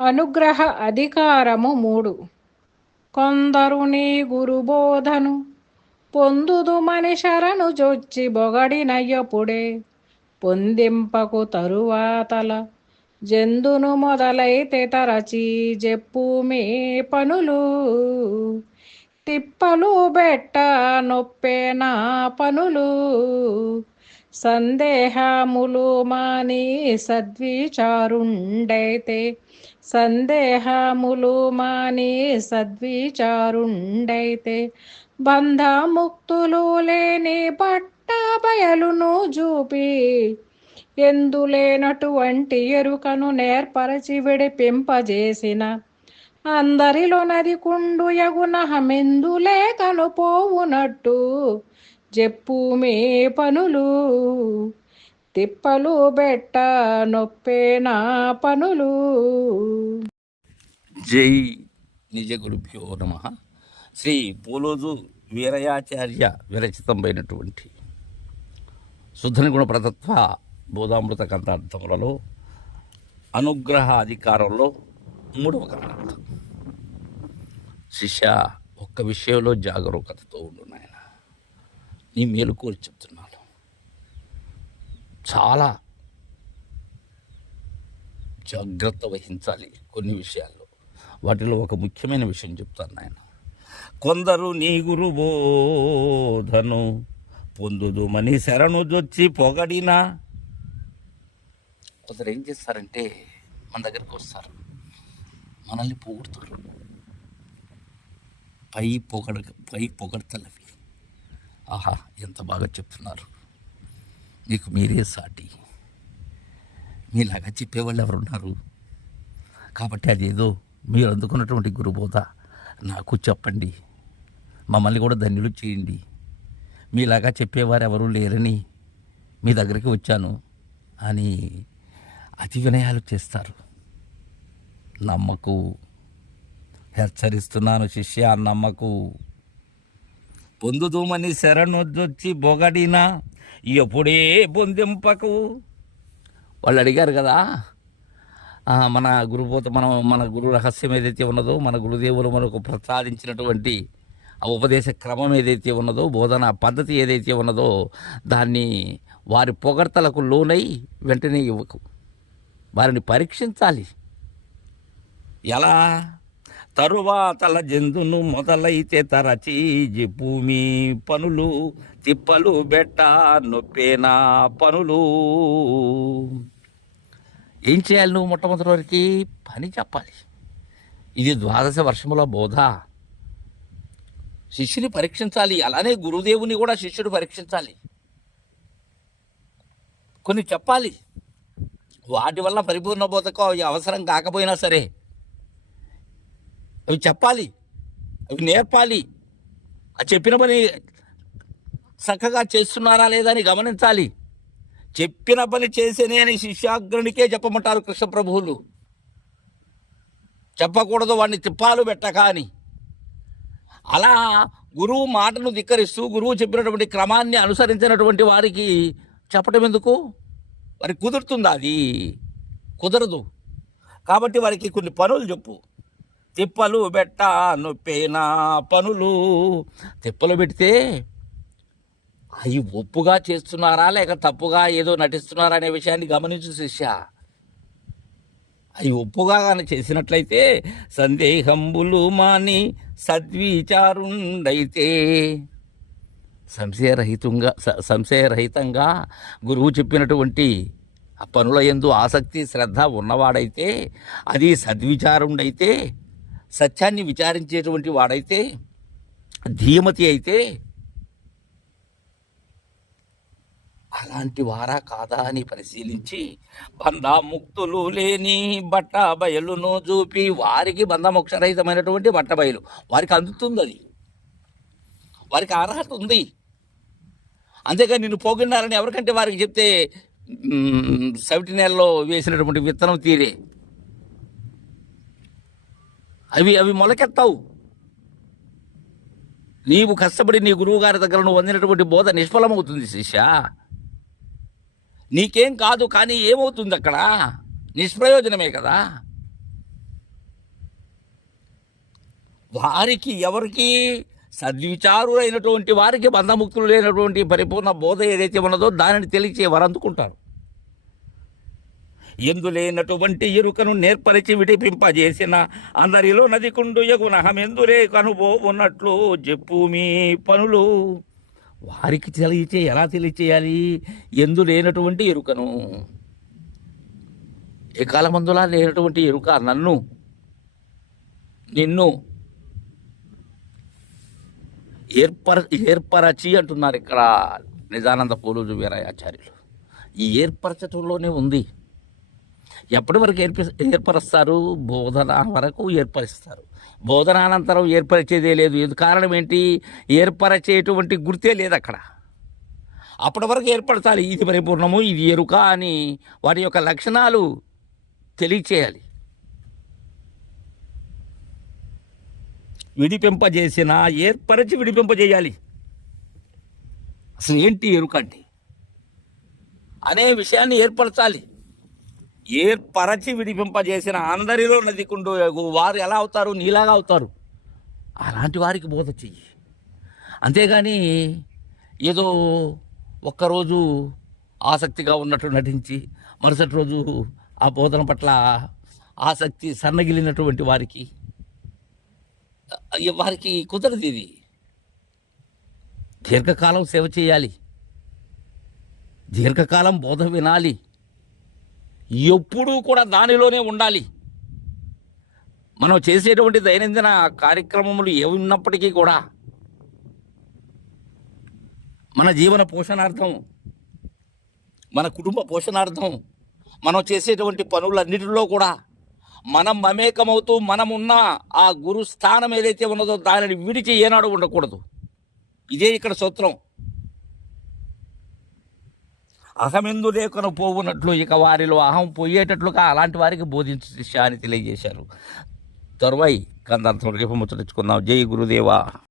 అనుగ్రహ అధికారము మూడు. కొందరు నీ గురుబోధను పొందుదు మనిషరను జొచ్చి బొగడినయ్యపుడే. పొందింపకు తరువాతల జందును మొదలైతే తరచి చెప్పు మీ పనులు. తిప్పలు బెట్ట నొప్పే నా పనులు. సందేహములు మాని సద్విచారుండైతే సందేహములు మాని సద్విచారుండైతే బంధముక్తులు లేని పట్ట బయలును చూపి ఎందులేనటువంటి ఎరుకను నేర్పరచి విడిపింపజేసిన. అందరిలో నది కుండు ఎగునహమెందులే కనుపోవునట్టు చెప్పు మే పనులు. తిప్పలు బెట్ట నొప్పే నా పనులు. జై నిజ గురుభ్యో నమ. శ్రీ పోలోజు వీరయాచార్య విరచితమైనటువంటి శుద్ధని గుణ ప్రతత్వ బోధామృత కంతార్థములలో అనుగ్రహ అధికారంలో మూడవ కారణం శిష్య ఒక్క విషయంలో జాగరూకతతో ఉండు నాయన. నీ మేలు కోరి చెప్తున్నాను. చాలా జాగ్రత్త వహించాలి కొన్ని విషయాల్లో. వాటిలో ఒక ముఖ్యమైన విషయం చెప్తాను నాయన. కొందరు నీ గురు బోధను పొందుదు మని శరణు దొచ్చి పొగడినా. కొందరు ఏం చేస్తారంటే మన దగ్గరికి వస్తారు. మనల్ని పొగుడుతారు పై పొగడ పై పొగడతలవి. ఆహా ఎంత బాగా చెప్తున్నారు. మీకు మీరే సాటి. మీలాగా చెప్పేవాళ్ళు ఎవరున్నారు? కాబట్టి అదేదో మీరు అందుకున్నటువంటి గురుబోధ నాకు చెప్పండి. మమ్మల్ని కూడా ధన్యులు చేయండి. మీలాగా చెప్పేవారు ఎవరు లేరని మీ దగ్గరికి వచ్చాను. అని అతి వినయాలు చేస్తారు. నమ్మకు. హెచ్చరిస్తున్నాను శిష్య నమ్మకు. పొందుదూమని శరణొద్దొచ్చి బొగడినా ఎప్పుడే పొందింపకు వాళ్ళు అడిగారు కదా మన గురుపోత మనం మన గురు రహస్యం ఏదైతే ఉన్నదో మన గురుదేవులు మనకు ప్రసాదించినటువంటి ఆ ఉపదేశ క్రమం ఏదైతే ఉన్నదో బోధన పద్ధతి ఏదైతే ఉన్నదో దాన్ని వారి పొగడ్తలకు లోనై వెంటనే ఇవ్వకు. వారిని పరీక్షించాలి. ఎలా? తరువాతల జందును మొదలైతే తరచి భూమి పనులు తిప్పలు బెట్ట నొప్పేనా పనులు. ఏం చేయాలి నువ్వు మొట్టమొదటి వరకు? పని చెప్పాలి. ఇది ద్వాదశ వర్షముల బోధ. శిష్యుని పరీక్షించాలి. అలానే గురుదేవుని కూడా శిష్యుడు పరీక్షించాలి. కొన్ని చెప్పాలి. వాటి వల్ల పరిపూర్ణ బోధకం అవి అవసరం కాకపోయినా సరే అవి చెప్పాలి అవి నేర్పాలి. ఆ చెప్పిన పని చక్కగా చేస్తున్నారా లేదా అని గమనించాలి. చెప్పిన పని చేసేనే అని శిష్యాగ్రునికే చెప్పమంటారు కృష్ణ ప్రభువులు. చెప్పకూడదు వాడిని తిప్పాలు పెట్టక అని. అలా గురువు మాటను ధిక్కరిస్తూ గురువు చెప్పినటువంటి క్రమాన్ని అనుసరించినటువంటి వారికి చెప్పటం ఎందుకు? వారికి కుదురుతుందా అది? కుదరదు. కాబట్టి వారికి కొన్ని పనులు చెప్పు. తిప్పలు బెట్ట నొప్పేనా పనులు. తిప్పలు పెడితే అవి ఒప్పుగా చేస్తున్నారా లేక తప్పుగా ఏదో నటిస్తున్నారా అనే విషయాన్ని గమనించు శిష్య. అవి ఒప్పుగా కానీ చేసినట్లయితే సందేహంబులు మాని సద్విచారుండైతే. సంశయరహితంగా సంశయరహితంగా గురువు చెప్పినటువంటి ఆ పనుల ఎందు ఆసక్తి శ్రద్ధ ఉన్నవాడైతే అది సద్విచారుండైతే సత్యాన్ని విచారించేటువంటి వాడైతే ధీమతి అయితే అలాంటి వారా కాదా అని పరిశీలించి బంధముక్తులు లేని బట్ట బయలును చూపి వారికి బంధమోక్షరహితమైనటువంటి బట్ట బయలు వారికి అందుతుంది అది వారికి అర్హత ఉంది. అంతేకాని నిన్ను పోగొన్నారని ఎవరికంటే వారికి చెప్తే సెవెంటీ సవిటి నెలలో వేసినటువంటి విత్తనం తీరే. అవి అవి మొలకెత్తావు. నీవు కష్టపడి నీ గురువుగారి దగ్గర నువ్వు వందినటువంటి బోధ నిష్ఫలమవుతుంది శిష్య. నీకేం కాదు కానీ ఏమవుతుంది అక్కడ? నిష్ప్రయోజనమే కదా. వారికి ఎవరికి సద్విచారులైనటువంటి వారికి బంధముక్తులు లేనటువంటి పరిపూర్ణ బోధ ఏదైతే ఉన్నదో దానిని తెలియచే అందుకుంటారు. ఎందులేనటువంటి ఎరుకను నేర్పరిచి విడిపింపజేసిన అందరిలో నదికుండు యగునహమెందులే కనుబోవున్నట్లు చెప్పు మీ పనులు. వారికి తెలియచే ఎలా తెలియచేయాలి? ఎందు లేనటువంటి ఎరుకను? ఏ కాలమందులా లేనటువంటి ఎరుక నన్ను నిన్ను ఏర్పర ఏర్పరచి అంటున్నారు ఇక్కడ నిజానంద పూలు వీరాయాచార్యులు. ఈ ఏర్పరచటంలోనే ఉంది. ఎప్పటి వరకు ఏర్ప ఏర్పరుస్తారు? బోధన వరకు ఏర్పరుస్తారు. బోధనానంతరం ఏర్పరిచేదే లేదు. ఇది కారణం ఏంటి? ఏర్పరచేటువంటి గుర్తే లేదు అక్కడ. అప్పటి వరకు ఏర్పరచాలి. ఇది పరిపూర్ణము ఇది ఎరుక అని వాటి యొక్క లక్షణాలు తెలియచేయాలి. విడిపింపజేసిన ఏర్పరచి విడిపింపజేయాలి. అసలు ఏంటి ఎరుక అంటే? అనే విషయాన్ని ఏర్పరచాలి. ఏర్పరచి విడిపింపజేసిన అందరిలో నదికుండు వారు ఎలా అవుతారు? నీలాగా అవుతారు. అలాంటి వారికి బోధ చెయ్యి. అంతేగాని ఏదో ఒక్కరోజు ఆసక్తిగా ఉన్నట్టు నటించి మరుసటి రోజు ఆ బోధన పట్ల ఆసక్తి సన్నగిలినటువంటి వారికి వారికి కుదరదు ఇది. దీర్ఘకాలం సేవ చేయాలి. దీర్ఘకాలం బోధ వినాలి. ఎప్పుడూ కూడా దానిలోనే ఉండాలి. మనం చేసేటువంటి దైనందిన కార్యక్రమములు ఏ ఉన్నప్పటికీ కూడా మన జీవన పోషణార్థం మన కుటుంబ పోషణార్థం మనం చేసేటువంటి పనులన్నిటిలో కూడా మనం మమేకమవుతూ మనమున్న ఆ గురు స్థానం ఏదైతే ఉన్నదో దానిని విడిచి ఏనాడు ఉండకూడదు. ఇదే ఇక్కడ సూత్రం. అహమెందు లేఖను పోవునట్లు ఇక వారిలో అహం పోయేటట్లుగా అలాంటి వారికి బోధించు శిష్య అని తెలియజేశారు. తరువాయి కందార్థం రేపు ముచ్చటించుకుందాం. జై గురుదేవా.